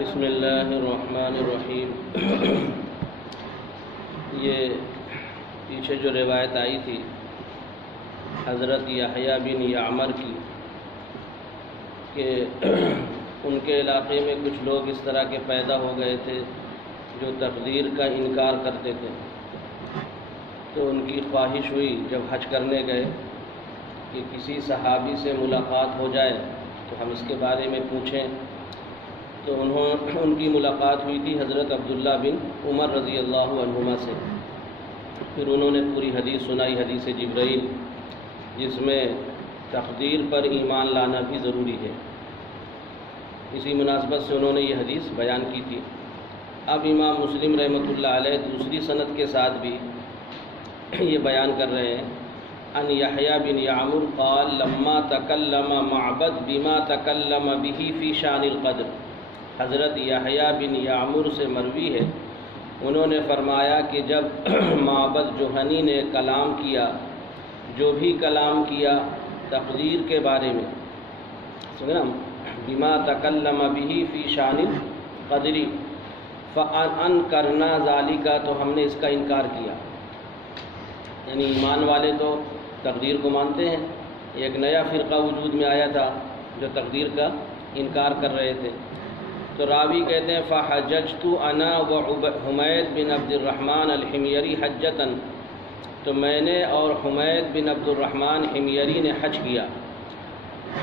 بسم اللہ الرحمن الرحیم۔ یہ پیچھے جو روایت آئی تھی حضرت یحییٰ بن یعمر کی کہ ان کے علاقے میں کچھ لوگ اس طرح کے پیدا ہو گئے تھے جو تقدیر کا انکار کرتے تھے، تو ان کی خواہش ہوئی جب حج کرنے گئے کہ کسی صحابی سے ملاقات ہو جائے تو ہم اس کے بارے میں پوچھیں۔ تو ان کی ملاقات ہوئی تھی حضرت عبداللہ بن عمر رضی اللہ عنہما سے۔ پھر انہوں نے پوری حدیث سنائی، حدیث جبرائیل، جس میں تقدیر پر ایمان لانا بھی ضروری ہے۔ اسی مناسبت سے انہوں نے یہ حدیث بیان کی تھی۔ اب امام مسلم رحمۃ اللہ علیہ دوسری سند کے ساتھ بھی یہ بیان کر رہے ہیں، ان یحییٰ بن یعمر قال لما تکلم معبد بما تکلم به فی شان القدر۔ حضرت یحییٰ بن یعمر سے مروی ہے، انہوں نے فرمایا کہ جب معبد جوہنی نے کلام کیا، جو بھی کلام کیا تقدیر کے بارے میں، سنا بما تکلم به فی شان القدر فانکرنا ذالک، تو ہم نے اس کا انکار کیا۔ یعنی ایمان والے تو تقدیر کو مانتے ہیں، ایک نیا فرقہ وجود میں آیا تھا جو تقدیر کا انکار کر رہے تھے۔ تو راوی کہتے ہیں فحججت انا وحمید بن عبد الرحمن الحمیری حجتاً، تو میں نے اور حمید بن عبد الرحمن حمیری نے حج کیا۔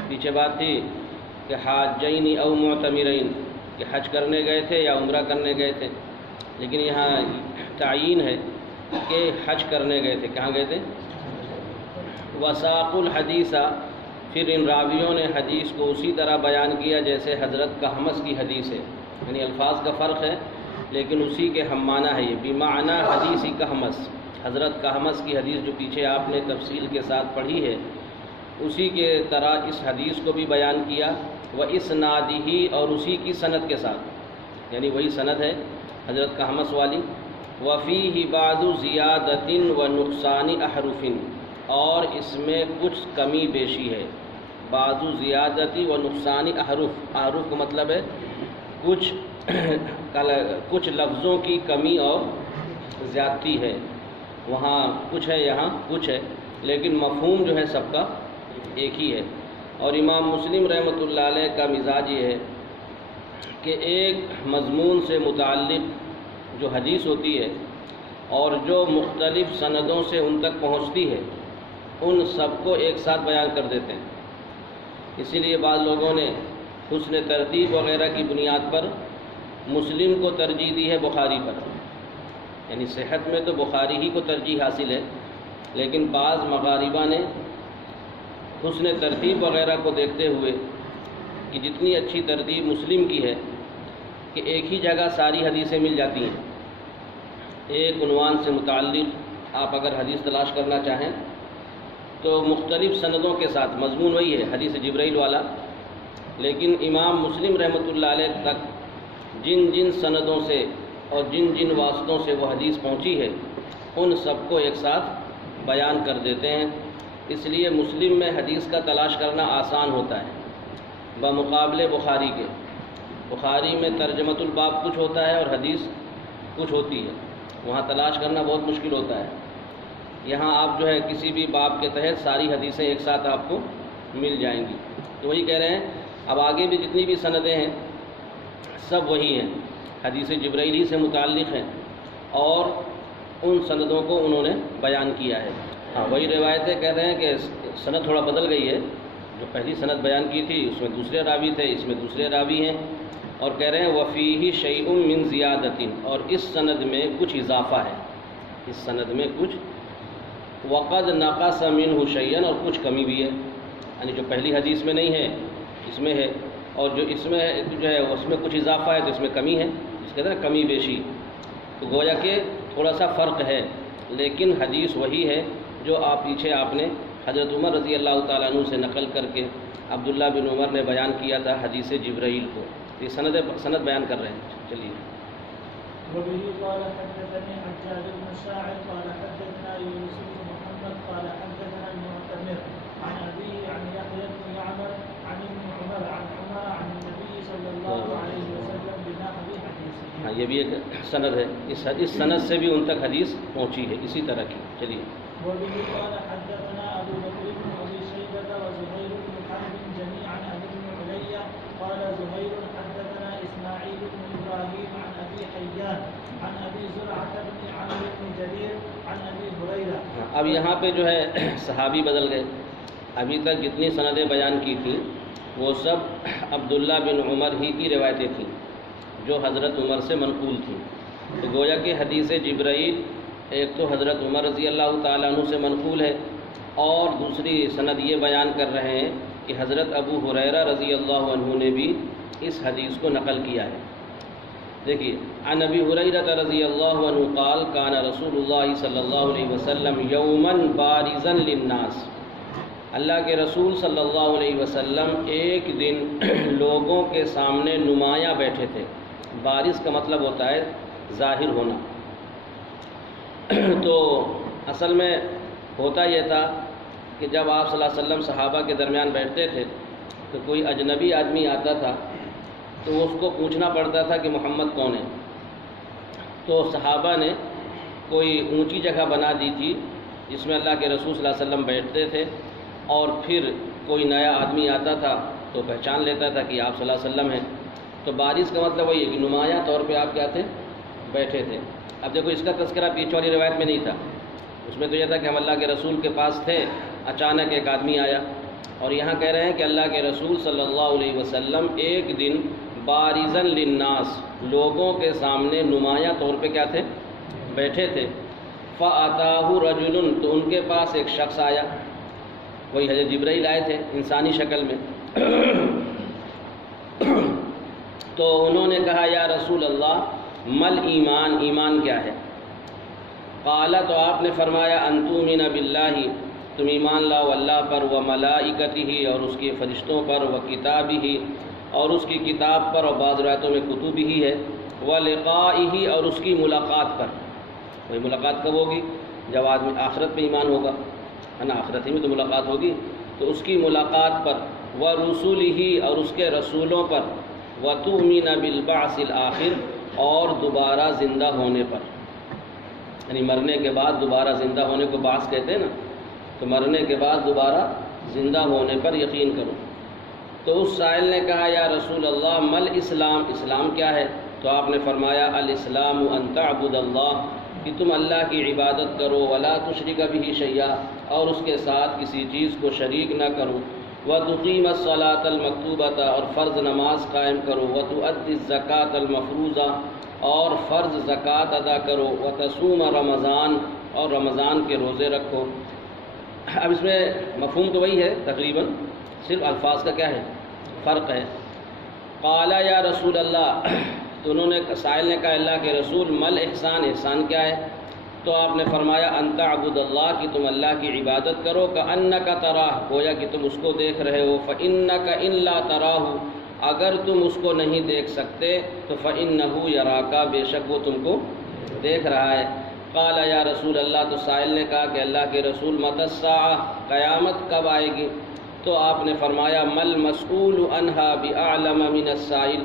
پیچھے بات تھی کہ حاجین او معتمرین، کہ حج کرنے گئے تھے یا عمرہ کرنے گئے تھے، لیکن یہاں تعیین ہے کہ حج کرنے گئے تھے۔ کہاں گئے تھے؟ وساق الحدیث، پھر ان راویوں نے حدیث کو اسی طرح بیان کیا جیسے حضرت کہمس کی حدیث ہے، یعنی الفاظ کا فرق ہے لیکن اسی کے ہم معنی ہے۔ یہ بمعنی حدیث کہمس، حضرت کہمس کی حدیث جو پیچھے آپ نے تفصیل کے ساتھ پڑھی ہے، اسی کے طرح اس حدیث کو بھی بیان کیا، واسنادہ، اور اسی کی سند کے ساتھ، یعنی وہی سند ہے حضرت کہمس والی۔ وفیہ بعض زیادۃ ونقصان احرف، اور اس میں کچھ کمی بیشی ہے۔ بعض زیادتی و نقصان احرف، احرف کا مطلب ہے کچھ لفظوں کی کمی اور زیادتی ہے، وہاں کچھ ہے یہاں کچھ ہے، لیکن مفہوم جو ہے سب کا ایک ہی ہے۔ اور امام مسلم رحمۃ اللہ علیہ کا مزاج یہ ہے کہ ایک مضمون سے متعلق جو حدیث ہوتی ہے اور جو مختلف سندوں سے ان تک پہنچتی ہے، ان سب کو ایک ساتھ بیان کر دیتے ہیں۔ اسی لیے بعض لوگوں نے حسن ترتیب وغیرہ کی بنیاد پر مسلم کو ترجیح دی ہے بخاری پر، یعنی صحت میں تو بخاری ہی کو ترجیح حاصل ہے، لیکن بعض مغاربہ نے حسن ترتیب وغیرہ کو دیکھتے ہوئے کہ جتنی اچھی ترتیب مسلم کی ہے کہ ایک ہی جگہ ساری حدیثیں مل جاتی ہیں، ایک عنوان سے متعلق آپ اگر حدیث تلاش کرنا چاہیں تو مختلف سندوں کے ساتھ، مضمون وہی ہے حدیث جبرائیل والا، لیکن امام مسلم رحمۃ اللہ علیہ تک جن جن سندوں سے اور جن جن واسطوں سے وہ حدیث پہنچی ہے ان سب کو ایک ساتھ بیان کر دیتے ہیں۔ اس لیے مسلم میں حدیث کا تلاش کرنا آسان ہوتا ہے بمقابلے بخاری کے۔ بخاری میں ترجمۃ الباب کچھ ہوتا ہے اور حدیث کچھ ہوتی ہے، وہاں تلاش کرنا بہت مشکل ہوتا ہے۔ یہاں آپ جو ہے کسی بھی باب کے تحت ساری حدیثیں ایک ساتھ آپ کو مل جائیں گی۔ تو وہی کہہ رہے ہیں اب آگے بھی جتنی بھی سندیں ہیں سب وہی ہیں، حدیث جبرائیل ہی سے متعلق ہیں، اور ان سندوں کو انہوں نے بیان کیا ہے۔ ہاں وہی روایتیں کہہ رہے ہیں کہ سند تھوڑا بدل گئی ہے، جو پہلی سند بیان کی تھی اس میں دوسرے راوی تھے، اس میں دوسرے راوی ہیں، اور کہہ رہے ہیں وفیہ شیء من زیادۃ، اور اس سند میں کچھ اضافہ ہے، اس سند میں کچھ وقد نقص منہ شیئا، اور کچھ کمی بھی ہے، یعنی جو پہلی حدیث میں نہیں ہے اس میں ہے، اور جو اس میں جو ہے اس میں کچھ اضافہ ہے تو اس میں کمی ہے، اس کہتے ہیں کمی بیشی۔ تو گویا کہ تھوڑا سا فرق ہے، لیکن حدیث وہی ہے جو پیچھے آپ نے حضرت عمر رضی اللہ تعالیٰ عنہ سے نقل کر کے عبداللہ بن عمر نے بیان کیا تھا حدیث جبرائیل کو۔ یہ سند بیان کر رہے ہیں، چلیے۔ وبه قال حدثني حجاج بن الشاعر قال حدثنا يوسف بن محمد قال حدثنا المعتمر عن أبيه عن يحيى بن يعمر عن ابن عمر عن النبي صلى الله عليه وسلم ہاں یہ بھی ایک سند ہے، اس سند سے بھی ان تک حدیث پہنچی ہے اسی طرح کی. چلیے. وبه قال حدثنا ابو بكر بن ابي شيبه وزهير بن حرب جميعا عن ابن علي قال زهير حدثنا اسماعيل بن ابراهيم عن ابي حيان عن ابي زرعه بن عمرو بن جرير عن ابي هريره. اب یہاں پہ جو ہے صحابی بدل گئے. ابھی تک جتنی سندیں بیان کی تھیں وہ سب عبداللہ بن عمر ہی کی روایتیں تھیں جو حضرت عمر سے منقول تھیں. تو گویا کہ حدیث جبرائیل ایک تو حضرت عمر رضی اللہ تعالیٰ عنہ سے منقول ہے، اور دوسری سند یہ بیان کر رہے ہیں کہ حضرت ابو ہریرہ رضی اللہ عنہ نے بھی اس حدیث کو نقل کیا ہے. دیکھیے، عن ابی ہریرہ رضی اللہ عنہ قال کان رسول اللہ صلی اللہ علیہ وسلم یوما بارزا للناس. اللہ کے رسول صلی اللہ علیہ وسلم ایک دن لوگوں کے سامنے نمایاں بیٹھے تھے. بارز کا مطلب ہوتا ہے ظاہر ہونا. تو اصل میں ہوتا یہ تھا کہ جب آپ صلی اللہ علیہ وسلم صحابہ کے درمیان بیٹھتے تھے تو کوئی اجنبی آدمی آتا تھا تو اس کو پوچھنا پڑتا تھا کہ محمد کون ہے. تو صحابہ نے کوئی اونچی جگہ بنا دی تھی جس میں اللہ کے رسول صلی اللہ علیہ وسلم بیٹھتے تھے، اور پھر کوئی نیا آدمی آتا تھا تو پہچان لیتا تھا کہ آپ صلی اللہ علیہ وسلم ہیں. تو بارز کا مطلب وہی ہے کہ نمایاں طور پہ آپ کیا تھے، بیٹھے تھے. اب دیکھو اس کا تذکرہ پیچھے والی روایت میں نہیں تھا، اس میں تو یہ تھا کہ ہم اللہ کے رسول کے پاس تھے، اچانک ایک آدمی آیا. اور یہاں کہہ رہے ہیں کہ اللہ کے رسول صلی اللہ علیہ وسلم ایک دن بارزا للناس، لوگوں کے سامنے نمایاں طور پہ کیا تھے، بیٹھے تھے. فَأَتَاهُ رَجُلٌ، تو ان کے پاس ایک شخص آیا، وہی حضرت جبرائیل آئے تھے انسانی شکل میں. تو انہوں نے کہا یا رسول اللہ مل ایمان، ایمان کیا ہے؟ قال، تو آپ نے فرمایا ان تؤمن باللہ، تم ایمان لاؤ اللہ پر، و ملائکتہ، اور اس کے فرشتوں پر، و کتابہ، اور اس کی کتاب پر، اور بعض روایتوں میں کتب ہی ہے، و لقائہ، اور اس کی ملاقات پر. وہی ملاقات کب ہوگی؟ جب آدمی آخرت پہ ایمان ہوگا، ہے نا، آخرت ہی میں تو ملاقات ہوگی. تو اس کی ملاقات پر، و رسولہ، اور اس کے رسولوں پر، و تؤمن بالبعث الآخر، اور دوبارہ زندہ ہونے پر. یعنی مرنے کے بعد دوبارہ زندہ ہونے کو بعث کہتے ہیں نا، تو مرنے کے بعد دوبارہ زندہ ہونے پر یقین کرو. تو اس سائل نے کہا یا رسول اللہ مل اسلام، اسلام کیا ہے؟ تو آپ نے فرمایا الاسلام ان تعبد اللہ، کہ تم اللہ کی عبادت کرو، ولا تشرک بہ شیئا، اور اس کے ساتھ کسی چیز کو شریک نہ کرو، وتقیم الصلاۃ المکتوبۃ، اور فرض نماز قائم کرو، وتؤدی الزکاۃ المفروضہ، اور فرض زکوٰۃ ادا کرو، وتصوم رمضان، اور رمضان کے روزے رکھو. اب اس میں مفہوم تو وہی ہے تقریباً، صرف الفاظ کا کیا ہے، فرق ہے. قال یا رسول اللہ، تو انہوں نے سائل نے کہا اللہ کے رسول مل احسان، احسان کیا ہے؟ تو آپ نے فرمایا ان تعبد اللہ، کہ تم اللہ کی عبادت کرو، کأنک تراہ، گویا کہ تم اس کو دیکھ رہے ہو، فإنک ان لا تراہ، اگر تم اس کو نہیں دیکھ سکتے تو فإنہ یراک، بے شک وہ تم کو دیکھ رہا ہے. قال یا رسول اللہ، تو سائل نے کہا کہ اللہ کے رسول متی الساعہ، قیامت کب آئے گی؟ تو آپ نے فرمایا مل مسئول عنہا بأعلم من السائل،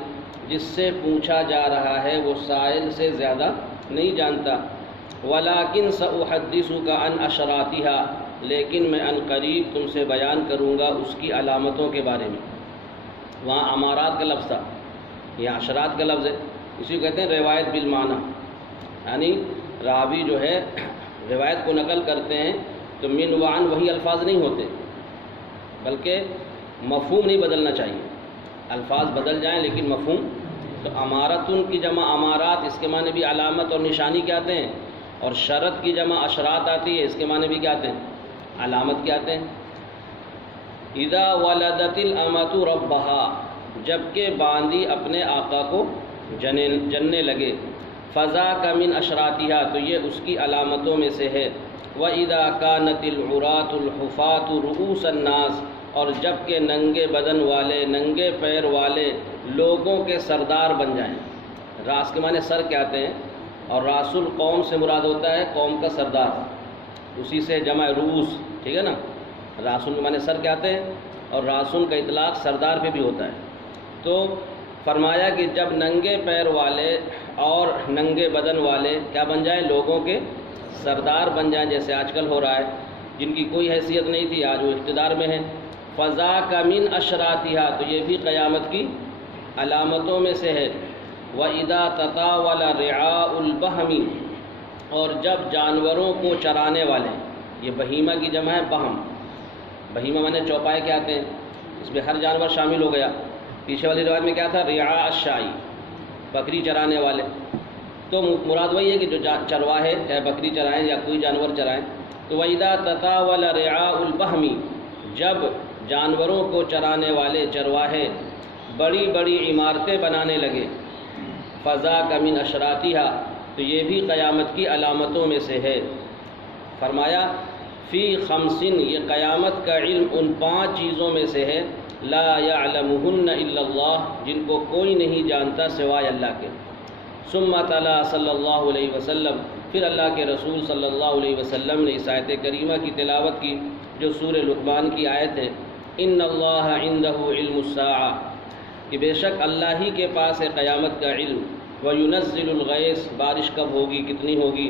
جس سے پوچھا جا رہا ہے وہ سائل سے زیادہ نہیں جانتا. ولیکن سأحدثک عن اشراطہا، لیکن میں عن قریب تم سے بیان کروں گا اس کی علامتوں کے بارے میں. وہاں امارات کا لفظ تھا، یہاں اشراط کا لفظ ہے. اسی کو کہتے ہیں روایت بالمعنی، یعنی راوی جو ہے روایت کو نقل کرتے ہیں تو من وعن وہی الفاظ نہیں ہوتے، بلکہ مفہوم نہیں بدلنا چاہیے. الفاظ بدل جائیں لیکن مفہوم. تو امارتن کی جمع امارات، اس کے معنی بھی علامت اور نشانی کے آتے ہیں، اور شرط کی جمع اشراط آتی ہے، اس کے معنی بھی کیا آتے ہیں، علامت کے آتے ہیں. اذا ولدت الامۃ ربہا، جب کہ باندی اپنے آقا کو جننے لگے، فذاک من اشراطہا، تو یہ اس کی علامتوں میں سے ہے. وَإِذَا كَانَتِ الْعُرَاةُ الْحُفَاةُ رُؤُوسَ النَّاسِ، اور جب کہ ننگے بدن والے، ننگے پیر والے لوگوں کے سردار بن جائیں. راس کے معنی سر کے آتے ہیں، اور راس القوم سے مراد ہوتا ہے قوم کا سردار، اسی سے جمع رؤوس، ٹھیک ہے نا. راسن کے معنی سر کے آتے ہیں، اور راسن کا اطلاق سردار پہ بھی ہوتا ہے. تو فرمایا کہ جب ننگے پیر والے اور ننگے بدن والے کیا بن جائیں؟ لوگوں کے سردار بن جائیں، جیسے آج کل ہو رہا ہے، جن کی کوئی حیثیت نہیں تھی آج وہ اقتدار میں ہیں۔ فَذَاكَ مِنْ أَشْرَاطِهَا، تو یہ بھی قیامت کی علامتوں میں سے ہے۔ وَإِذَا تَطَاوَلَ رِعَاءُ الْبَهْمِ، اور جب جانوروں کو چرانے والے، یہ بہیمہ کی جمع ہے بہم، بہیمہ مانے چوپائے کے آتے ہیں، اس میں ہر جانور شامل ہو گیا۔ پیچھے والی روایت میں کیا تھا؟ رعاء الشائی، بکری چرانے والے، تو مراد وہی ہے کہ جو چرواہے چاہے بکری چرائیں یا کوئی جانور چرائیں۔ تو وَإِذَا تَطَاوَلَ رِعَاءُ الْبَهْمِ، جب جانوروں کو چرانے والے چرواہے بڑی بڑی عمارتیں بنانے لگے، فَذَاكَ مِنْ أَشْرَاطِهَا، تو یہ بھی قیامت کی علامتوں میں سے ہے۔ فرمایا فی خمسن، یہ قیامت کا علم ان 5 چیزوں میں سے ہے، لا یعلمہن الا اللہ، جن کو کوئی نہیں جانتا سوائے اللہ کے۔ ثم تلا صلی اللہ علیہ وسلم، پھر اللہ کے رسول صلی اللہ علیہ وسلم نے اس آیت کریمہ کی تلاوت کی جو سورہ لقمان کی آیت ہے، ان اللہ عندہ علم الساعہ، کہ بے شک اللہ ہی کے پاس ہے قیامت کا علم، وینزل الغیث، بارش کب ہوگی کتنی ہوگی،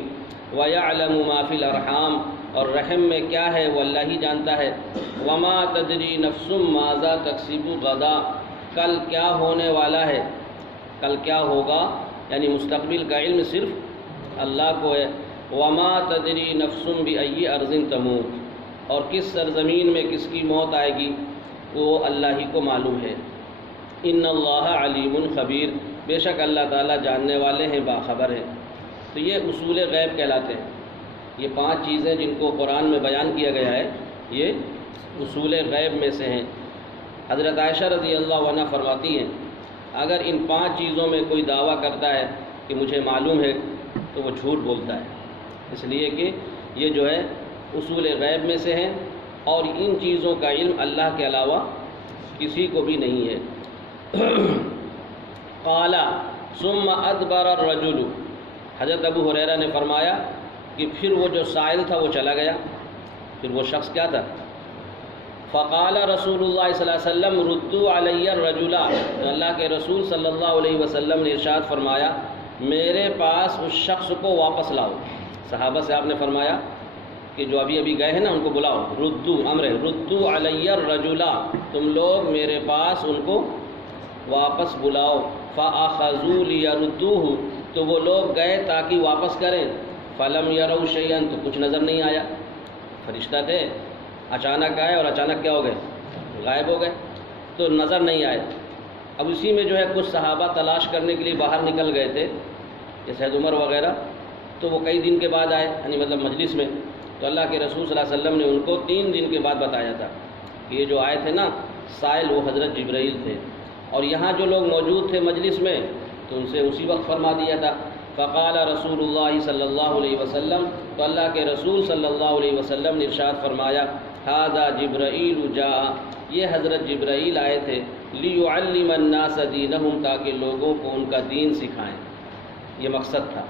وَيَعْلَمُ مَا فِي الْأَرْحَامِ، اور رحم میں کیا ہے وہ اللہ ہی جانتا ہے۔ وَمَا تَدْرِي نَفْسٌ مَاذَا تَكْسِبُ غَدًا، کل کیا ہونے والا ہے، کل کیا ہوگا، یعنی مستقبل کا علم صرف اللہ کو ہے۔ وَمَا تَدْرِي نَفْسٌ بِأَيِّ أَرْضٍ تَمُوتُ، اور کس سرزمین میں کس کی موت آئے گی وہ اللہ ہی کو معلوم ہے۔ ان اللہ علیم خبیر، بے شک اللہ تعالیٰ جاننے والے ہیں، باخبر ہیں۔ تو یہ اصول غیب کہلاتے ہیں، یہ 5 چیزیں جن کو قرآن میں بیان کیا گیا ہے، یہ اصول غیب میں سے ہیں۔ حضرت عائشہ رضی اللہ عنہ فرماتی ہیں اگر ان 5 چیزوں میں کوئی دعویٰ کرتا ہے کہ مجھے معلوم ہے تو وہ جھوٹ بولتا ہے، اس لیے کہ یہ جو ہے اصول غیب میں سے ہیں، اور ان چیزوں کا علم اللہ کے علاوہ کسی کو بھی نہیں ہے۔ قال ثم ادبر الرجل، حضرت ابو ہریرہ نے فرمایا کہ پھر وہ جو سائل تھا وہ چلا گیا، پھر وہ شخص کیا تھا؟ فقال رسول اللہ صلی اللہ علیہ وسلم ردوا علی الرجل، اللہ کے رسول صلی اللہ علیہ وسلم نے ارشاد فرمایا میرے پاس اس شخص کو واپس لاؤ۔ صحابہ سے آپ نے فرمایا کہ جو ابھی گئے ہیں نا ان کو بلاؤ، ردو امر ہے، ردو علی الرجل، تم لوگ میرے پاس ان کو واپس بلاؤ۔ فاخذوا لیردوہ، تو وہ لوگ گئے تاکہ واپس کریں، فلم یروا شیئا، تو کچھ نظر نہیں آیا، فرشتہ تھے اچانک آئے اور اچانک کیا ہو گئے؟ غائب ہو گئے، تو نظر نہیں آئے۔ اب اسی میں جو ہے کچھ صحابہ تلاش کرنے کے لیے باہر نکل گئے تھے، جیسے عمر وغیرہ، تو وہ کئی دن کے بعد آئے، یعنی مطلب مجلس میں، تو اللہ کے رسول صلی اللہ علیہ وسلم نے ان کو 3 دن کے بعد بتایا تھا کہ یہ جو آئے تھے نا سائل، وہ حضرت جبرائیل تھے، اور یہاں جو لوگ موجود تھے مجلس میں تو ان سے اسی وقت فرما دیا تھا۔ فقال رسول اللہ صلی اللہ علیہ وسلم، تو اللہ کے رسول صلی اللہ علیہ وسلم نے ارشاد فرمایا ھذا جبرائیل جاء، یہ حضرت جبرائیل آئے تھے، لیعلم الناس دینہم، تاکہ لوگوں کو ان کا دین سکھائیں، یہ مقصد تھا۔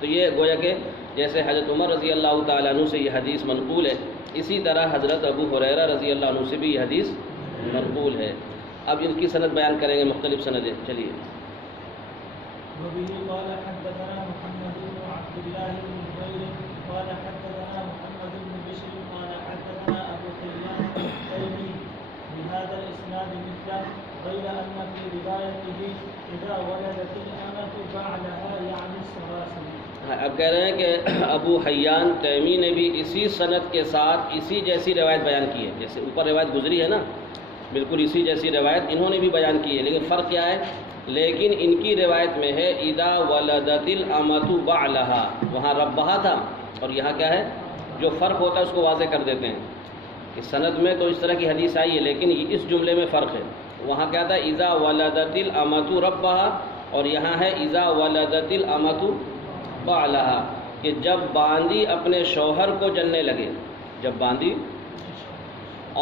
تو یہ گویا کہ جیسے حضرت عمر رضی اللہ تعالیٰ عنہ سے یہ حدیث منقول ہے، اسی طرح حضرت ابو ہریرہ رضی اللہ عنہ سے بھی یہ حدیث منقول ہے۔ اب ان کی سند بیان کریں گے، مختلف سندیں، چلیے۔ وبه قال حدثنا محمد بن عبد الله بن زبير قال حدثنا محمد بن بشر قال حدثنا ابو حيان التيمي بهذا الاسناد مثله غير ان في روايته اذا ولدت الامه بعلها يعني السراسل۔ اب کہہ رہے ہیں کہ ابو حیان تیمی نے بھی اسی سند کے ساتھ اسی جیسی روایت بیان کی ہے، جیسے اوپر روایت گزری ہے نا، بالکل اسی جیسی روایت انہوں نے بھی بیان کی ہے، لیکن فرق کیا ہے؟ لیکن ان کی روایت میں ہے اذا ولدت الامۃ بعلھا، وہاں ربھا تھا اور یہاں کیا ہے؟ جو فرق ہوتا ہے اس کو واضح کر دیتے ہیں کہ سند میں تو اس طرح کی حدیث آئی ہے لیکن اس جملے میں فرق ہے، وہاں کیا تھا؟ اذا ولدت الامۃ ربھا، اور یہاں ہے اذا ولدت الامۃ بعلھا، کہ جب باندی اپنے شوہر کو جننے لگے، جب باندی،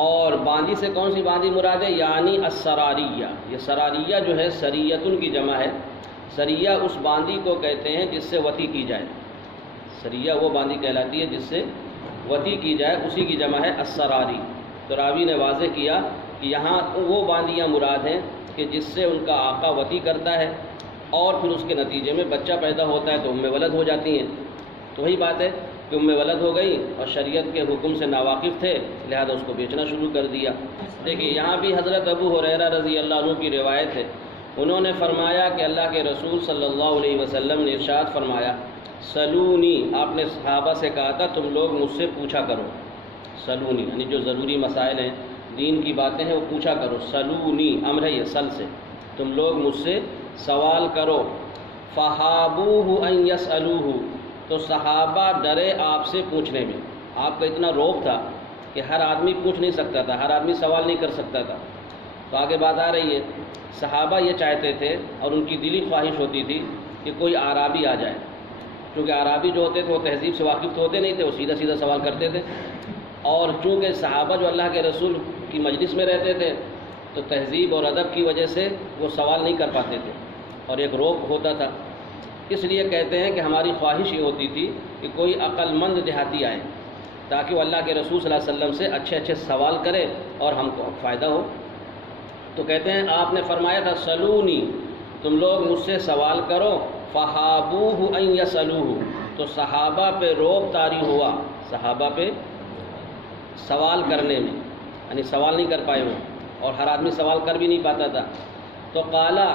اور باندی سے کون سی باندی مراد ہے؟ یعنی السراریہ، یہ سراریہ جو ہے سریتن کی جمع ہے، سریہ اس باندی کو کہتے ہیں جس سے وطی کی جائے، سریہ وہ باندی کہلاتی ہے جس سے وطی کی جائے، اسی کی جمع ہے السراری۔ تو راوی نے واضح کیا کہ یہاں وہ باندیاں مراد ہیں کہ جس سے ان کا آقا وطی کرتا ہے اور پھر اس کے نتیجے میں بچہ پیدا ہوتا ہے تو ام ولد ہو جاتی ہیں۔ تو وہی بات ہے کہ ام ولد ہو گئی اور شریعت کے حکم سے ناواقف تھے، لہذا اس کو بیچنا شروع کر دیا۔ دیکھیے یہاں بھی حضرت ابو ہریرہ رضی اللہ عنہ کی روایت ہے، انہوں نے فرمایا کہ اللہ کے رسول صلی اللہ علیہ وسلم نے ارشاد فرمایا سلونی، آپ نے صحابہ سے کہا تھا تم لوگ مجھ سے پوچھا کرو، سلونی یعنی جو ضروری مسائل ہیں، دین کی باتیں ہیں وہ پوچھا کرو، سلونی امر ہے یہ سل سے، تم لوگ مجھ سے سوال کرو۔ فہابوہ ان یسألوہ، تو صحابہ ڈرے آپ سے پوچھنے میں، آپ کا اتنا روب تھا کہ ہر آدمی پوچھ نہیں سکتا تھا، ہر آدمی سوال نہیں کر سکتا تھا۔ تو آگے بات آ رہی ہے، صحابہ یہ چاہتے تھے اور ان کی دلی خواہش ہوتی تھی کہ کوئی اعرابی آ جائے، کیونکہ اعرابی جو ہوتے تھے وہ تہذیب سے واقف تو ہوتے نہیں تھے، وہ سیدھا سیدھا سوال کرتے تھے، اور چونکہ صحابہ جو اللہ کے رسول کی مجلس میں رہتے تھے تو تہذیب اور ادب کی وجہ سے وہ سوال نہیں کر پاتے تھے اور ایک روب ہوتا تھا۔ اس لیے کہتے ہیں کہ ہماری خواہش یہ ہوتی تھی کہ کوئی عقل مند دیہاتی آئے تاکہ وہ اللہ کے رسول صلی اللہ علیہ وسلم سے اچھے اچھے سوال کرے اور ہم کو فائدہ ہو۔ تو کہتے ہیں آپ نے فرمایا تھا سلونی، تم لوگ مجھ سے سوال کرو، فہابوہ ان یسألوہ، تو صحابہ پہ روب طاری ہوا، صحابہ پہ سوال کرنے میں، یعنی سوال نہیں کر پائے وہ، اور ہر آدمی سوال کر بھی نہیں پاتا تھا۔ تو قالا،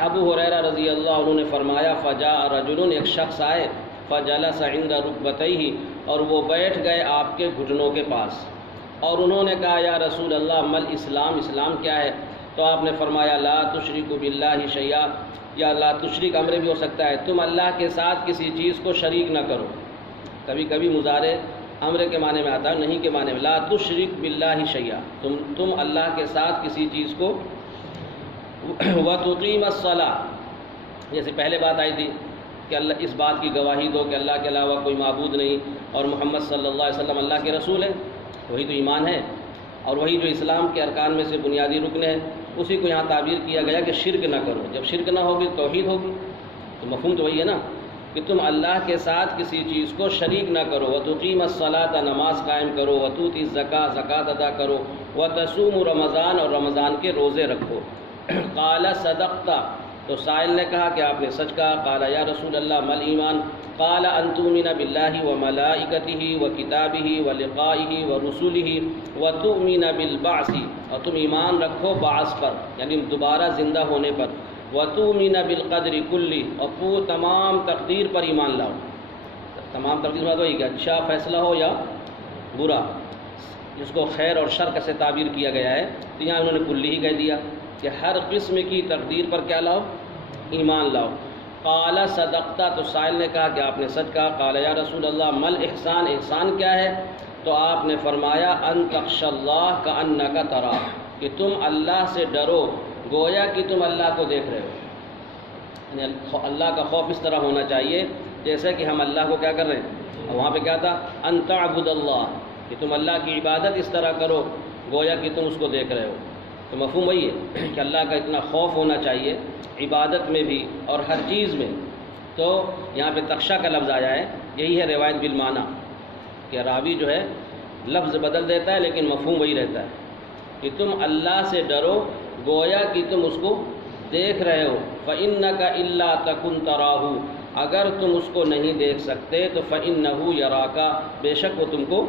ابو ہریرہ رضی اللہ عنہ نے فرمایا فجاء رجل، ایک شخص آئے، فجلس عند رکبتیہ، اور وہ بیٹھ گئے آپ کے گھٹنوں کے پاس، اور انہوں نے کہا یا رسول اللہ مل اسلام، اسلام کیا ہے؟ تو آپ نے فرمایا لا تشرک باللہ شیئا، یا لا تشرک امر بھی ہو سکتا ہے، تم اللہ کے ساتھ کسی چیز کو شریک نہ کرو، کبھی کبھی مضارع امر کے معنی میں آتا ہے، نہیں کے معنی میں، لا تشرک باللہ شیئا، تم اللہ کے ساتھ کسی چیز کو، وتقیم الصلاۃ، جیسے پہلے بات آئی تھی کہ اللہ اس بات کی گواہی دو کہ اللہ کے علاوہ کوئی معبود نہیں اور محمد صلی اللہ علیہ وسلم اللہ کے رسول ہیں، وہی تو ایمان ہے، اور وہی جو اسلام کے ارکان میں سے بنیادی رکن ہے، اسی کو یہاں تعبیر کیا گیا کہ شرک نہ کرو، جب شرک نہ ہوگی توحید ہوگی، تو مفہوم تو وہی ہے نا کہ تم اللہ کے ساتھ کسی چیز کو شریک نہ کرو، وتقیم الصلاۃ، نماز قائم کرو، وتؤتی الزکاۃ، زکوٰۃ ادا کرو، وتصوم رمضان، اور رمضان کے روزے رکھو۔ قال صدقت، تو سائل نے کہا کہ آپ نے سچ کہا۔ قال یا رسول اللہ مل ایمان؟ قال ان تؤمن باللہ وملائکتہ وکتابہ ولقائہ ورسلہ وتؤمن بالبعث، اور تم ایمان رکھو بعث پر، یعنی دوبارہ زندہ ہونے پر، وتؤمن بالقدر کلی، اور تمام تقدیر پر ایمان لاؤ۔ تمام تقدیر میں وہی کہ اچھا فیصلہ ہو یا برا، جس کو خیر اور شر سے تعبیر کیا گیا ہے، تو یہاں انہوں نے کلی ہی کہہ دیا کہ ہر قسم کی تقدیر پر کیا لاؤ؟ ایمان لاؤ۔ قال صدقت، تو سائل نے کہا کہ آپ نے سچ کہا۔ قال یا رسول اللہ مل احسان، احسان کیا ہے؟ تو آپ نے فرمایا ان تخشى اللہ کأنک تراہ، کہ تم اللہ سے ڈرو گویا کہ تم اللہ کو دیکھ رہے ہو، یعنی اللہ کا خوف اس طرح ہونا چاہیے جیسے کہ ہم اللہ کو کیا کر رہے ہیں، اور وہاں پہ کیا تھا ان تعبد اللہ، کہ تم اللہ کی عبادت اس طرح کرو گویا کہ تم اس کو دیکھ رہے ہو۔ تو مفہوم وہی ہے کہ اللہ کا اتنا خوف ہونا چاہیے عبادت میں بھی اور ہر چیز میں۔ تو یہاں پہ تخشا کا لفظ آیا ہے، یہی ہے روایت بالمعنی کہ راوی جو ہے لفظ بدل دیتا ہے لیکن مفہوم وہی رہتا ہے کہ تم اللہ سے ڈرو گویا کہ تم اس کو دیکھ رہے ہو۔ فإنک الا تکن تراہ، اگر تم اس کو نہیں دیکھ سکتے تو فإنہ یراک، بے شک وہ تم کو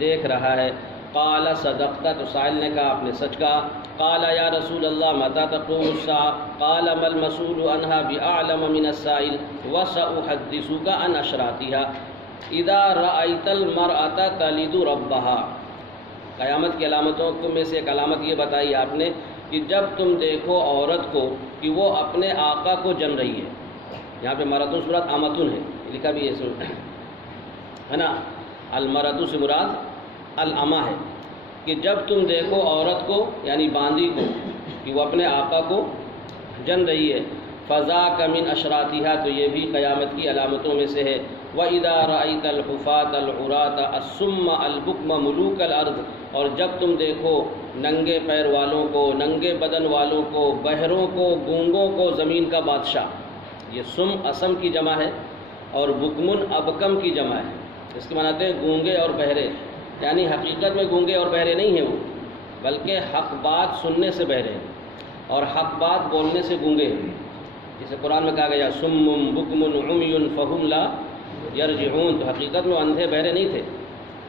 دیکھ رہا ہے۔ قال صدقت، تو سائل نے کہا آپ نے سچ کہا۔ قال یا رسول اللہ متى تقوم الساعة؟ قال ما المسؤول عنها بأعلم من السائل وسأحدثك عن أشراطها اذا رأيت المرأة تلد ربها۔ قیامت کی علامتوں میں سے ایک علامت یہ بتائی آپ نے کہ جب تم دیکھو عورت کو کہ وہ اپنے آقا کو جن رہی ہے، یہاں پہ مراتن سے مراد آمتن ہے، لکھا بھی ہے نا، المراتن سے مراد الامہ ہے، کہ جب تم دیکھو عورت کو یعنی باندی کو کہ وہ اپنے آقا کو جن رہی ہے، فذاک من اشراطها، تو یہ بھی قیامت کی علامتوں میں سے ہے۔ وَإِذَا رَأَيْتَ الْحُفَاةَ الْعُرَاةَ الصُّمَّ الْبُكْمَ مُلُوكَ الْأَرْضِ، اور جب تم دیکھو ننگے پیر والوں کو، ننگے بدن والوں کو، بہروں کو، گونگوں کو زمین کا بادشاہ، یہ سم اسم کی جمع ہے اور بکمن ابکم کی جمع ہے، اس کے معنی ہیں گونگے اور بہرے، یعنی حقیقت میں گونگے اور بہرے نہیں ہیں وہ، بلکہ حق بات سننے سے بہرے ہیں، اور حق بات بولنے سے گونگے ہیں، جسے قرآن میں کہا گیا سم بکم عمی فہم لا یرجعون، تو حقیقت میں اندھے بہرے نہیں تھے،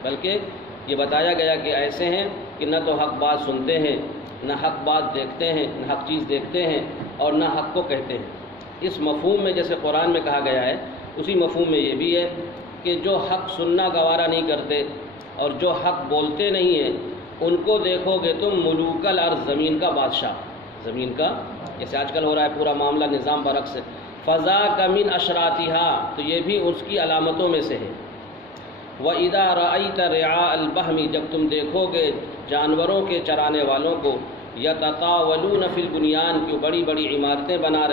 بلکہ یہ بتایا گیا کہ ایسے ہیں کہ نہ تو حق بات سنتے ہیں، نہ حق بات دیکھتے ہیں، نہ حق چیز دیکھتے ہیں، اور نہ حق کو کہتے ہیں۔ اس مفہوم میں جیسے قرآن میں کہا گیا ہے، اسی مفہوم میں یہ بھی ہے کہ جو حق سننا گوارا نہیں کرتے اور جو حق بولتے نہیں ہیں، ان کو دیکھو گے تم ملوک الارض، زمین کا بادشاہ، زمین کا، جیسے آج کل ہو رہا ہے پورا معاملہ نظام برعکس ہے، فَذَاكَ مِنْ أَشْرَاطِهَا، تو یہ بھی اس کی علامتوں میں سے ہے۔ وَإِذَا رَأَيْتَ رِعَاءَ الْبَهْمِ، جب تم دیکھو گے جانوروں کے چرانے والوں کو، يَتَطَاوَلُونَ فِي الْبُنْيَانِ، کہ بڑی بڑی عمارتیں بنا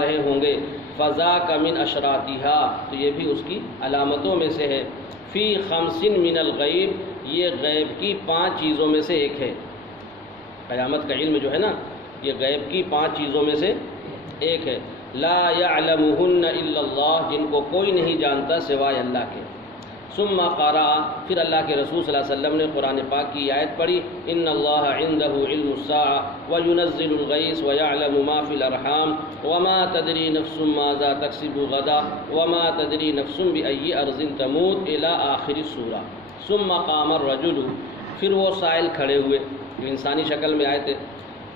رہے ہوں گے، فَذَاكَ مِنْ أَشْرَاطِهَا، تو یہ بھی اس کی علامتوں میں سے ہے۔ فِي خَمْسٍ مِنَ الْغَيْبِ، یہ غیب کی 5 چیزوں میں سے ایک ہے۔ قیامت کا علم جو ہے نا، یہ غیب کی 5 چیزوں میں سے ایک ہے۔ لا يعلمهن الا اللہ، جن کو کوئی نہیں جانتا سوائے اللہ کے۔ ثم قرأ، پھر اللہ کے رسول صلی اللہ علیہ وسلم نے قرآن پاک کی آیت پڑھی، ان اللہ عنده علم الساعة وينزل الغيث ويعلم ما في الارحام وما تدري نفس ماذا تكسب غدا وما تدري نفس بأي ارض تموت الى آخر السورہ۔ ثم قام الرجل، پھر وہ سائل کھڑے ہوئے جو انسانی شکل میں آئے تھے،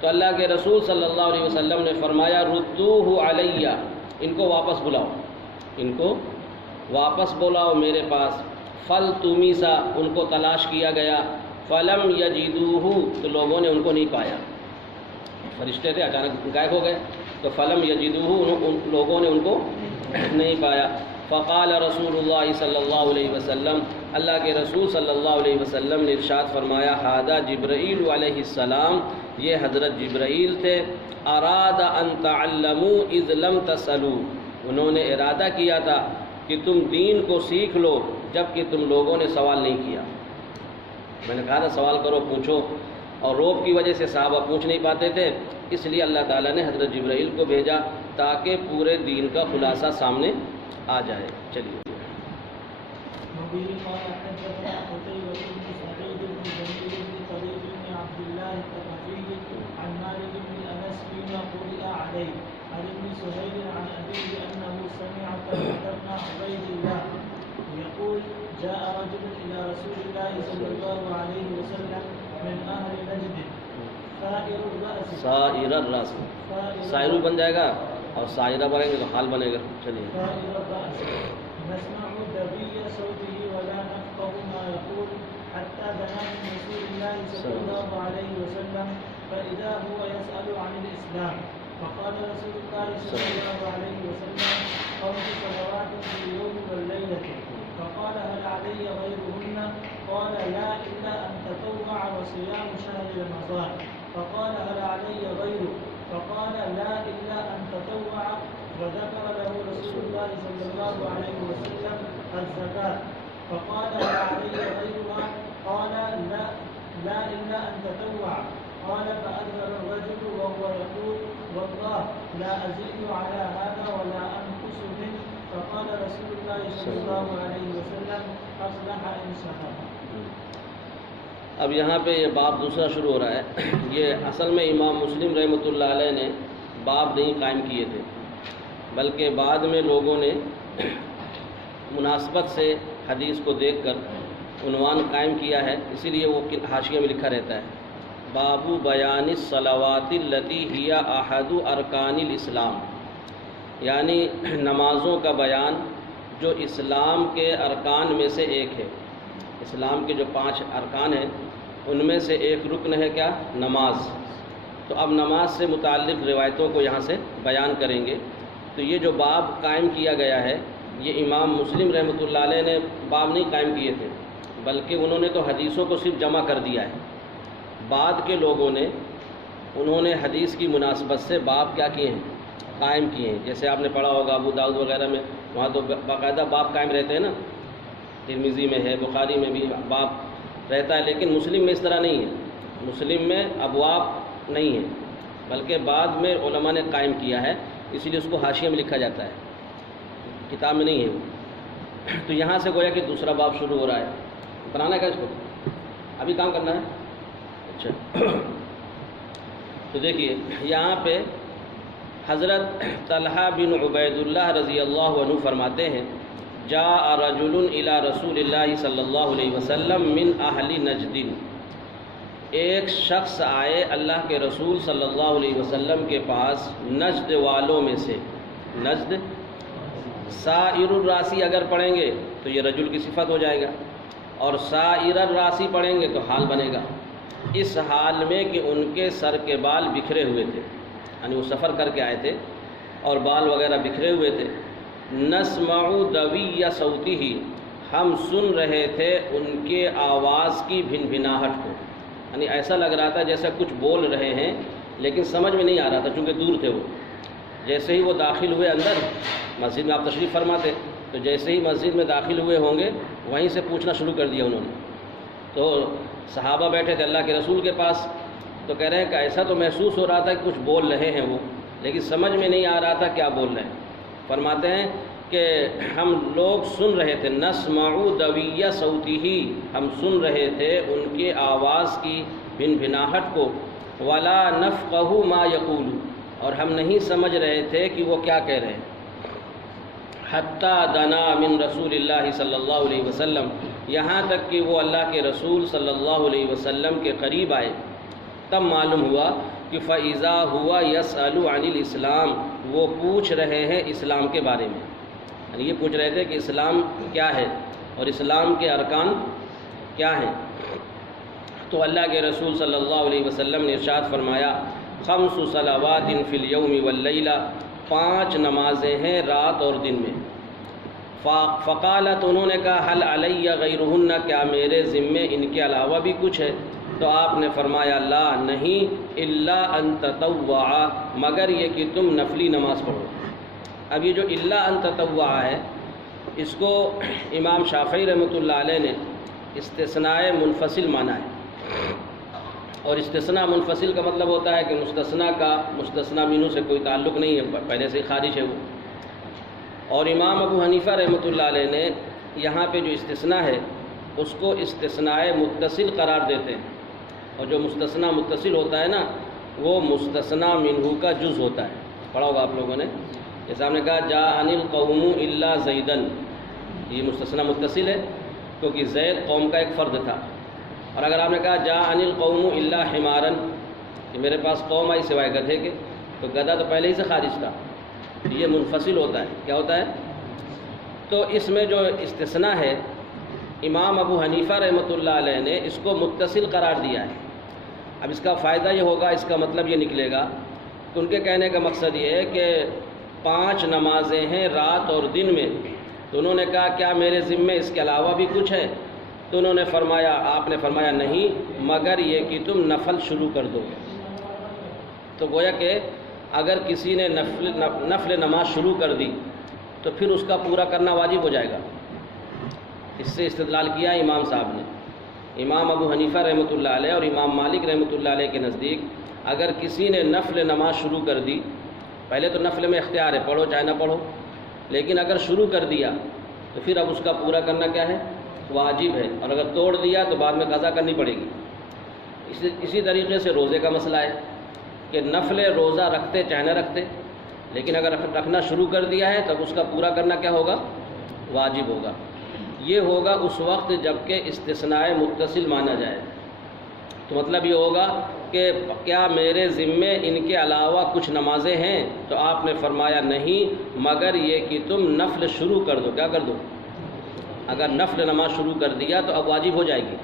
تو اللہ کے رسول صلی اللہ علیہ وسلم نے فرمایا ردوہ علیہ، ان کو واپس بلاؤ، ان کو واپس بلاؤ میرے پاس۔ فلتمیسا، ان کو تلاش کیا گیا، فلم یجدوہ، تو لوگوں نے ان کو نہیں پایا، فرشتے تھے اچانک غائب ہو گئے، تو فلم یجدوہ، ان لوگوں نے ان کو نہیں پایا۔ فقال رسول اللہ صلی اللہ علیہ وسلم، اللہ کے رسول صلی اللہ علیہ وسلم نے ارشاد فرمایا، ھذا جبرائیل علیہ السلام، یہ حضرت جبرائیل تھے، اراد ان تعلموا اذ لم تسألوا، انہوں نے ارادہ کیا تھا کہ تم دین کو سیکھ لو جب کہ تم لوگوں نے سوال نہیں کیا۔ میں نے کہا تھا سوال کرو، پوچھو، اور روب کی وجہ سے صحابہ پوچھ نہیں پاتے تھے، اس لیے اللہ تعالیٰ نے حضرت جبرائیل کو بھیجا تاکہ پورے دین کا خلاصہ سامنے آ جائے۔ چلیے۔ وبه قال حدثنا قتيبة بن سعيد بن جميل بن طريق بن عبد الله الثقفي عن مالك بن أنس فيما قرئ عليه عن ابن سهيل عن أبيه أنه سمع طلحة بن عبيد الله يقول جاء رجل إلى رسول الله صلى الله عليه وسلم من أهل نجد سائر الرأس، سائر الرأس، سائرو بن جائے گا اور سائرہ بنیں گے تو حال بنے گا۔ چلیے۔ سائر الرأس نسمع دبي صوته ولا نفقه ما يقول حتى دنا من رسول الله صلى الله عليه وسلم فإذا هو يسأل عن الإسلام فقال رسول الله صلى الله عليه وسلم 5 صلوات في اليوم والليلة فقال هل علي غيرهن؟ قال لا إلا أن تطوع وصيام شهر رمضان فقال هل علي غيره؟ فقال لا إلا أن تطوع وذكر له رسول الله صلى الله عليه وسلم الزكاة فقال هل علي غيرها؟ قال لا إلا أن تطوع قال فأدبر الرجل وهو يقول والله لا أزيد على هذا ولا أنقص منه فقال رسول الله صلى الله عليه وسلم أصلح إن شاء۔ اب یہاں پہ یہ باب دوسرا شروع ہو رہا ہے۔ یہ اصل میں امام مسلم رحمۃ اللہ علیہ نے باب نہیں قائم کیے تھے، بلکہ بعد میں لوگوں نے مناسبت سے حدیث کو دیکھ کر عنوان قائم کیا ہے، اسی لیے وہ حاشیے میں لکھا رہتا ہے باب بیان الصلوات التی ہی احد ارکان الاسلام، یعنی نمازوں کا بیان جو اسلام کے ارکان میں سے ایک ہے۔ اسلام کے جو 5 ارکان ہیں ان میں سے ایک رکن ہے کیا؟ نماز۔ تو اب نماز سے متعلق روایتوں کو یہاں سے بیان کریں گے۔ تو یہ جو باب قائم کیا گیا ہے، یہ امام مسلم رحمۃ اللہ علیہ نے باب نہیں قائم کیے تھے، بلکہ انہوں نے تو حدیثوں کو صرف جمع کر دیا ہے۔ بعد کے لوگوں نے انہوں نے حدیث کی مناسبت سے باب کیا کیے ہیں؟ قائم کیے ہیں۔ جیسے آپ نے پڑھا ہوگا ابو داؤد وغیرہ میں، وہاں تو باقاعدہ باب قائم رہتے ہیں نا، ترمذی میں ہے، بخاری میں بھی باب رہتا ہے، لیکن مسلم میں اس طرح نہیں ہے۔ مسلم میں ابواب نہیں ہے، بلکہ بعد میں علماء نے قائم کیا ہے، اسی لیے اس کو حاشیے میں لکھا جاتا ہے، کتاب میں نہیں ہے وہ۔ تو یہاں سے گویا کہ دوسرا باب شروع ہو رہا ہے۔ بنانا ہے کیا اس کو؟ ابھی کام کرنا ہے؟ اچھا۔ تو دیکھیے یہاں پہ حضرت طلحہ بن عبید اللہ رضی اللہ عنہ فرماتے ہیں جاء رجل الی رسول اللہ صلی اللہ علیہ وسلم من اہل نجد، ایک شخص آئے اللہ کے رسول صلی اللہ علیہ وسلم کے پاس نجد والوں میں سے۔ نجد سائر الراسی اگر پڑھیں گے تو یہ رجل کی صفت ہو جائے گا، اور سائر الراسی پڑھیں گے تو حال بنے گا، اس حال میں کہ ان کے سر کے بال بکھرے ہوئے تھے، یعنی وہ سفر کر کے آئے تھے اور بال وغیرہ بکھرے ہوئے تھے۔ نسمع دوی صوتہ، ہم سن رہے تھے ان کے آواز کی بھن بھناہٹ کو، یعنی ایسا لگ رہا تھا جیسے کچھ بول رہے ہیں لیکن سمجھ میں نہیں آ رہا تھا چونکہ دور تھے وہ۔ جیسے ہی وہ داخل ہوئے اندر مسجد میں، آپ تشریف فرماتے تو جیسے ہی مسجد میں داخل ہوئے ہوں گے وہیں سے پوچھنا شروع کر دیا انہوں نے۔ تو صحابہ بیٹھے تھے اللہ کے رسول کے پاس، تو کہہ رہے ہیں کہ ایسا تو محسوس ہو رہا تھا کہ کچھ بول رہے ہیں وہ، لیکن سمجھ میں نہیں آ رہا تھا کیا بول رہے ہیں۔ فرماتے ہیں کہ ہم لوگ سن رہے تھے، نسمع دوی صوتہ، ہم سن رہے تھے ان کے آواز کی بھن بھناہٹ کو، ولا نفقہ ما یقول، اور ہم نہیں سمجھ رہے تھے کہ وہ کیا کہہ رہے ہیں۔ حتی دنا من رسول اللہ صلی اللہ علیہ وسلم، یہاں تک کہ وہ اللہ کے رسول صلی اللہ علیہ وسلم کے قریب آئے، تب معلوم ہوا کہ فَإِذَا هُوَ يَسْأَلُ عَنِ الْإِسْلَامِ، وہ پوچھ رہے ہیں اسلام کے بارے میں، یعنی یہ پوچھ رہے تھے کہ اسلام کیا ہے اور اسلام کے ارکان کیا ہیں۔ تو اللہ کے رسول صلی اللہ علیہ وسلم نے ارشاد فرمایا خمس صلوات فی الیوم واللیلہ، 5 نمازیں ہیں رات اور دن میں۔ فقالت، انہوں نے کہا حل علی غیرہن، کیا میرے ذمے ان کے علاوہ بھی کچھ ہے؟ تو آپ نے فرمایا لا، نہیں، الا ان تطوع، مگر یہ کہ تم نفلی نماز پڑھو۔ اب یہ جو الا ان تطوع ہے اس کو امام شافعی رحمۃ اللہ علیہ نے استثناء منفصل مانا ہے، اور استثناء منفصل کا مطلب ہوتا ہے کہ مستثنیٰ کا مستثنیٰ منہ سے کوئی تعلق نہیں ہے، پہلے سے خارج ہے وہ۔ اور امام ابو حنیفہ رحمۃ اللہ علیہ نے یہاں پہ جو استثناء ہے اس کو استثناء متصل قرار دیتے ہیں، اور جو مستثنیٰ متصل ہوتا ہے نا وہ مستثنیٰ منہ کا جز ہوتا ہے۔ پڑھا ہوگا آپ لوگوں نے، جیسے ہم نے کہا جاءنی القوم الا زیدن، یہ مستثنیٰ متصل ہے کیونکہ زید قوم کا ایک فرد تھا۔ اور اگر آپ نے کہا جاءنی القوم الا حمارن، کہ میرے پاس قوم آئی سوائے گدھے کے، تو گدھا تو پہلے ہی سے خارج تھا، یہ منفصل ہوتا ہے۔ کیا ہوتا ہے؟ تو اس میں جو استثناء ہے امام ابو حنیفہ رحمۃ اللہ علیہ نے اس کو متصل قرار دیا ہے۔ اب اس کا فائدہ یہ ہوگا، اس کا مطلب یہ نکلے گا کہ ان کے کہنے کا مقصد یہ ہے کہ 5 نمازیں ہیں رات اور دن میں، تو انہوں نے کہا کیا میرے ذمے اس کے علاوہ بھی کچھ ہے؟ تو انہوں نے فرمایا، آپ نے فرمایا نہیں، مگر یہ کہ تم نفل شروع کر دو۔ تو گویا کہ اگر کسی نے نفل نماز شروع کر دی تو پھر اس کا پورا کرنا واجب ہو جائے گا۔ اس سے استدلال کیا امام صاحب نے۔ امام ابو حنیفہ رحمۃ اللہ علیہ اور امام مالک رحمۃ اللہ علیہ کے نزدیک اگر کسی نے نفل نماز شروع کر دی، پہلے تو نفل میں اختیار ہے، پڑھو چاہے نہ پڑھو، لیکن اگر شروع کر دیا تو پھر اب اس کا پورا کرنا کیا ہے؟ واجب ہے، اور اگر توڑ دیا تو بعد میں قضا کرنی پڑے گی۔ اسی طریقے سے روزے کا مسئلہ ہے کہ نفل روزہ رکھتے چاہے نہ رکھتے، لیکن اگر رکھنا شروع کر دیا ہے تب اس کا پورا کرنا کیا ہوگا؟ واجب ہوگا۔ یہ ہوگا اس وقت جب کہ استثناء متصل مانا جائے۔ تو مطلب یہ ہوگا کہ کیا میرے ذمے ان کے علاوہ کچھ نمازیں ہیں؟ تو آپ نے فرمایا نہیں، مگر یہ کہ تم نفل شروع کر دو۔ کیا کر دو؟ اگر نفل نماز شروع کر دیا تو اب واجب ہو جائے گی،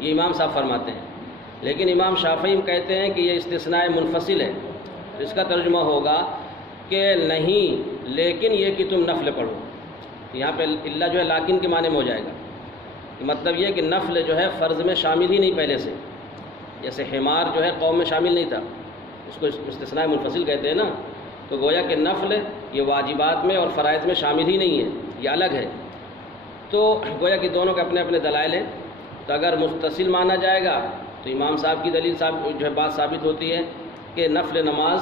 یہ امام صاحب فرماتے ہیں۔ لیکن امام شافعی کہتے ہیں کہ یہ استثناء منفصل ہے، اس کا ترجمہ ہوگا کہ نہیں، لیکن یہ کہ تم نفل پڑھو۔ یہاں پہ اللہ جو ہے لاکن کے معنی میں ہو جائے گا، مطلب یہ کہ نفل جو ہے فرض میں شامل ہی نہیں پہلے سے، جیسے حمار جو ہے قوم میں شامل نہیں تھا، اس کو استثناء منفصل کہتے ہیں نا، تو گویا کہ نفل یہ واجبات میں اور فرائض میں شامل ہی نہیں ہے، یہ الگ ہے۔ تو گویا کہ دونوں کے اپنے اپنے دلائل ہیں۔ تو اگر متصل مانا جائے گا تو امام صاحب کی دلیل جو ہے بات ثابت ہوتی ہے کہ نفل نماز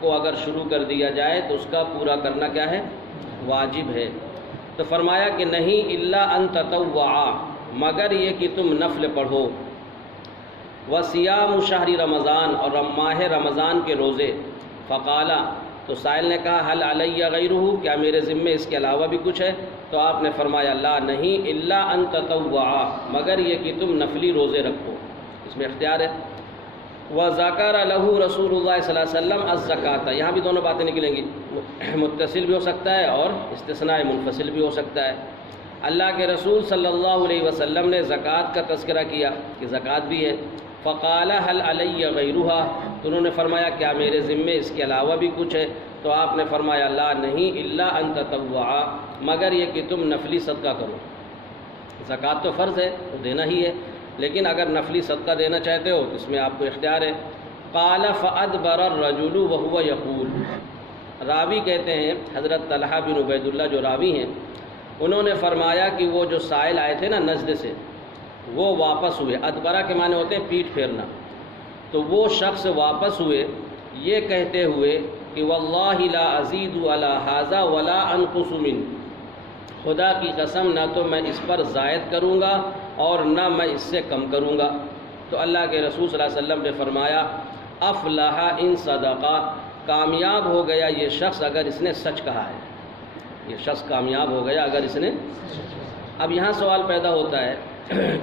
کو اگر شروع کر دیا جائے تو اس کا پورا کرنا کیا ہے؟ واجب ہے۔ تو فرمایا کہ نہیں، الا ان تطوع، مگر یہ کہ تم نفل پڑھو۔ وصیام شہر رمضان، اور ماہ رمضان کے روزے۔ فقالا، تو سائل نے کہا حل علی غیرہ، کیا میرے ذمے اس کے علاوہ بھی کچھ ہے؟ تو آپ نے فرمایا لا نہیں، الا ان تطوعا، مگر یہ کہ تم نفلی روزے رکھو، اس میں اختیار ہے۔ وذکر لہ رسول اللہ صلی اللہ علیہ وسلم الزکاۃ، یہاں بھی دونوں باتیں نکلیں گی، متصل بھی ہو سکتا ہے اور استثناء منفصل بھی ہو سکتا ہے۔ اللہ کے رسول صلی اللہ علیہ وسلم نے زکوٰۃ کا تذکرہ کیا کہ زکوٰۃ بھی ہے۔ فقال هل علی غیرہا، تو انہوں نے فرمایا کیا میرے ذمے اس کے علاوہ بھی کچھ ہے؟ تو آپ نے فرمایا لا نہیں، الا ان تطوعا، مگر یہ کہ تم نفلی صدقہ کرو۔ زکوٰۃ تو فرض ہے، تو دینا ہی ہے، لیکن اگر نفلی صدقہ دینا چاہتے ہو تو اس میں آپ کو اختیار ہے۔ قال فادبر الرجل وهو یقول، راوی کہتے ہیں حضرت طلحہ بن عبید اللہ جو راوی ہیں، انہوں نے فرمایا کہ وہ جو سائل آئے تھے نا نجد سے، وہ واپس ہوئے۔ ادبرہ کے معنی ہوتے ہیں پیٹھ پھیرنا، تو وہ شخص واپس ہوئے یہ کہتے ہوئے کہ واللہ لا ازید علی ھذا ولا انقص منہ، خدا کی قسم نہ تو میں اس پر زائد کروں گا اور نہ میں اس سے کم کروں گا۔ تو اللہ کے رسول صلی اللہ علیہ وسلم نے فرمایا افلح ان صدقہ، کامیاب ہو گیا یہ شخص اگر اس نے سچ کہا ہے، یہ شخص کامیاب ہو گیا اگر اس نے۔ اب یہاں سوال پیدا ہوتا ہے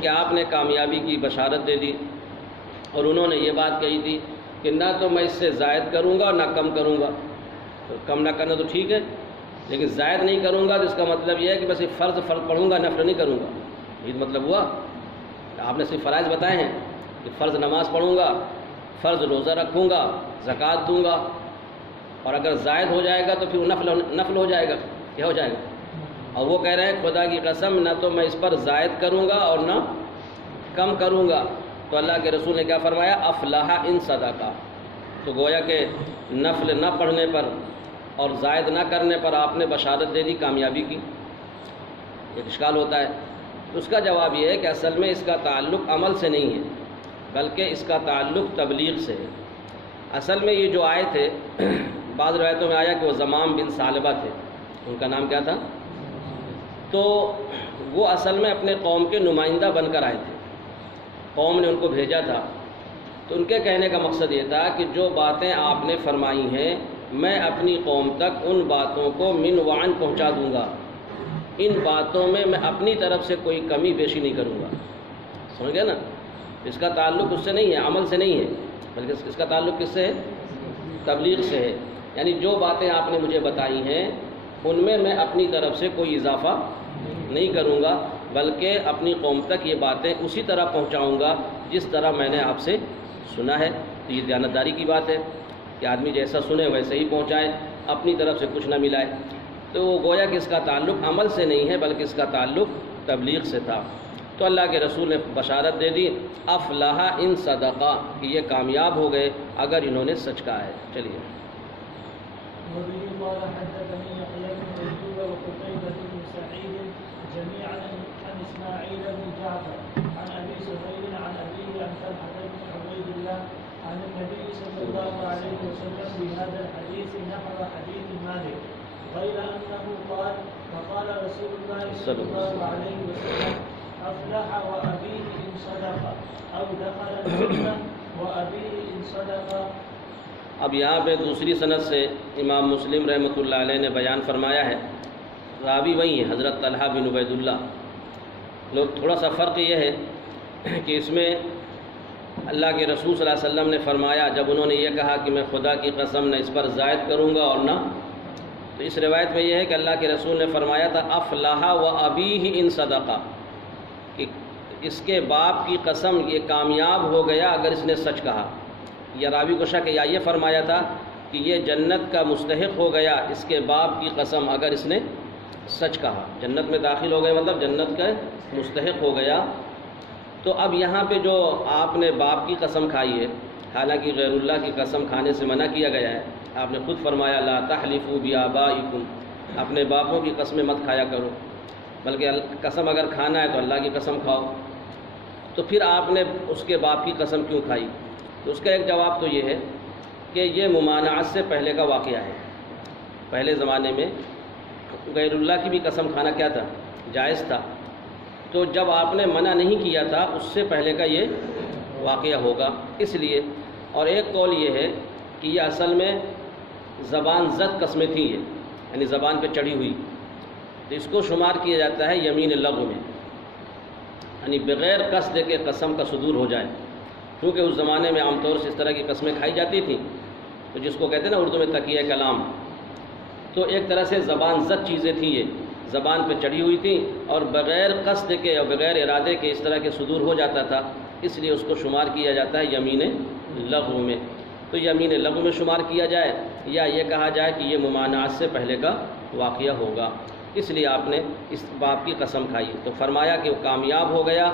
کہ آپ نے کامیابی کی بشارت دے دی اور انہوں نے یہ بات کہی تھی کہ نہ تو میں اس سے زائد کروں گا اور نہ کم کروں گا، تو کم نہ کرنا تو ٹھیک ہے، لیکن زائد نہیں کروں گا تو اس کا مطلب یہ ہے کہ بس فرض پڑھوں گا، نفل نہیں کروں گا، یہ مطلب ہوا؟ آپ نے صرف فرائض بتائے ہیں کہ فرض نماز پڑھوں گا، فرض روزہ رکھوں گا، زکوٰۃ دوں گا، اور اگر زائد ہو جائے گا تو پھر نفل ہو جائے گا، کیا ہو جائے گا؟ اور وہ کہہ رہے ہیں خدا کی قسم نہ تو میں اس پر زائد کروں گا اور نہ کم کروں گا۔ تو اللہ کے رسول نے کیا فرمایا افلاح ان صدقہ، تو گویا کہ نفل نہ پڑھنے پر اور زائد نہ کرنے پر آپ نے بشارت دے دی کامیابی کی۔ ایک اشکال ہوتا ہے، اس کا جواب یہ ہے کہ اصل میں اس کا تعلق عمل سے نہیں ہے بلکہ اس کا تعلق تبلیغ سے ہے۔ اصل میں یہ جو آئے تھے، بعض روایتوں میں آیا کہ وہ زمام بن ثعلبہ تھے، ان کا نام کیا تھا؟ تو وہ اصل میں اپنے قوم کے نمائندہ بن کر آئے تھے، قوم نے ان کو بھیجا تھا، تو ان کے کہنے کا مقصد یہ تھا کہ جو باتیں آپ نے فرمائی ہیں میں اپنی قوم تک ان باتوں کو من وعن پہنچا دوں گا، ان باتوں میں میں اپنی طرف سے کوئی کمی بیشی نہیں کروں گا۔ سمجھ گئے نا؟ اس کا تعلق اس سے نہیں ہے، عمل سے نہیں ہے، بلکہ اس کا تعلق کس سے ہے؟ تبلیغ سے ہے۔ یعنی جو باتیں آپ نے مجھے بتائی ہیں ان میں میں اپنی طرف سے کوئی اضافہ نہیں کروں گا، بلکہ اپنی قوم تک یہ باتیں اسی طرح پہنچاؤں گا جس طرح میں نے آپ سے سنا ہے۔ تو یہ دیانتداری کی بات ہے کہ آدمی جیسا سنے ویسے ہی پہنچائے، اپنی طرف سے کچھ نہ ملائے۔ تو وہ گویا کہ اس کا تعلق عمل سے نہیں ہے بلکہ اس کا تعلق تبلیغ سے تھا۔ تو اللہ کے رسول نے بشارت دے دی افلاح ان صدقہ، کہ یہ کامیاب ہو گئے اگر انہوں نے سچ کہا ہے۔ چلیے۔ وبه قال حدثني يحيى بن ايوب وقتيبة بن سعيد جميعا عن اسماعيل بن جعفر عن ابي سهيل عن ابيه عن طلحة بن عبيد الله عن النبي صلى الله عليه وسلم بهذا الحديث نحو حديث مالك غير انه قال فقال رسول الله صلى الله عليه وسلم افلح وابيه ان صدق او دخل الجنة وابيه ان صدق۔ اب یہاں پہ دوسری سند سے امام مسلم رحمۃ اللہ علیہ نے بیان فرمایا ہے، راوی وہی ہیں حضرت طلحہ بن عبید اللہ۔ لوگ تھوڑا سا فرق یہ ہے کہ اس میں اللہ کے رسول صلی اللہ علیہ وسلم نے فرمایا جب انہوں نے یہ کہا کہ میں خدا کی قسم نہ اس پر زائد کروں گا اور نہ، تو اس روایت میں یہ ہے کہ اللہ کے رسول نے فرمایا تھا افلاح و ابیہ ان صدقہ، کہ اس کے باپ کی قسم یہ کامیاب ہو گیا اگر اس نے سچ کہا۔ یا راوی کو شک ہے یا یہ فرمایا تھا کہ یہ جنت کا مستحق ہو گیا اس کے باپ کی قسم اگر اس نے سچ کہا، جنت میں داخل ہو گئے مطلب جنت کا مستحق ہو گیا۔ تو اب یہاں پہ جو آپ نے باپ کی قسم کھائی ہے، حالانکہ غیر اللہ کی قسم کھانے سے منع کیا گیا ہے، آپ نے خود فرمایا لا تحلفوا بآبائکم، اپنے باپوں کی قسمیں مت کھایا کرو، بلکہ قسم اگر کھانا ہے تو اللہ کی قسم کھاؤ۔ تو پھر آپ نے اس کے باپ کی قسم کیوں کھائی؟ تو اس کا ایک جواب تو یہ ہے کہ یہ ممانعت سے پہلے کا واقعہ ہے۔ پہلے زمانے میں غیر اللہ کی بھی قسم کھانا کیا تھا؟ جائز تھا۔ تو جب آپ نے منع نہیں کیا تھا اس سے پہلے کا یہ واقعہ ہوگا اس لیے۔ اور ایک قول یہ ہے کہ یہ اصل میں زبان زد قسمیں تھیں، یہ یعنی زبان پہ چڑھی ہوئی، تو اس کو شمار کیا جاتا ہے یمین لغو میں، یعنی بغیر قصد کے قسم کا صدور ہو جائے، کیونکہ اس زمانے میں عام طور سے اس طرح کی قسمیں کھائی جاتی تھیں، تو جس کو کہتے ہیں نا اردو میں تقیہ کلام، تو ایک طرح سے زبان زد چیزیں تھیں، یہ زبان پہ چڑھی ہوئی تھیں اور بغیر قصد کے اور بغیر ارادے کے اس طرح کے صدور ہو جاتا تھا، اس لیے اس کو شمار کیا جاتا ہے یمین لغو میں۔ تو یمین لغو میں شمار کیا جائے یا یہ کہا جائے کہ یہ ممانعت سے پہلے کا واقعہ ہوگا، اس لیے آپ نے اس باپ کی قسم کھائی۔ تو فرمایا کہ وہ کامیاب ہو گیا،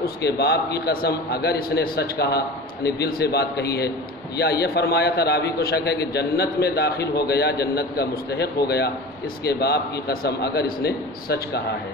اس کے باپ کی قسم اگر اس نے سچ کہا، یعنی دل سے بات کہی ہے، یا یہ فرمایا تھا راوی کو شک ہے کہ جنت میں داخل ہو گیا، جنت کا مستحق ہو گیا، اس کے باپ کی قسم اگر اس نے سچ کہا ہے۔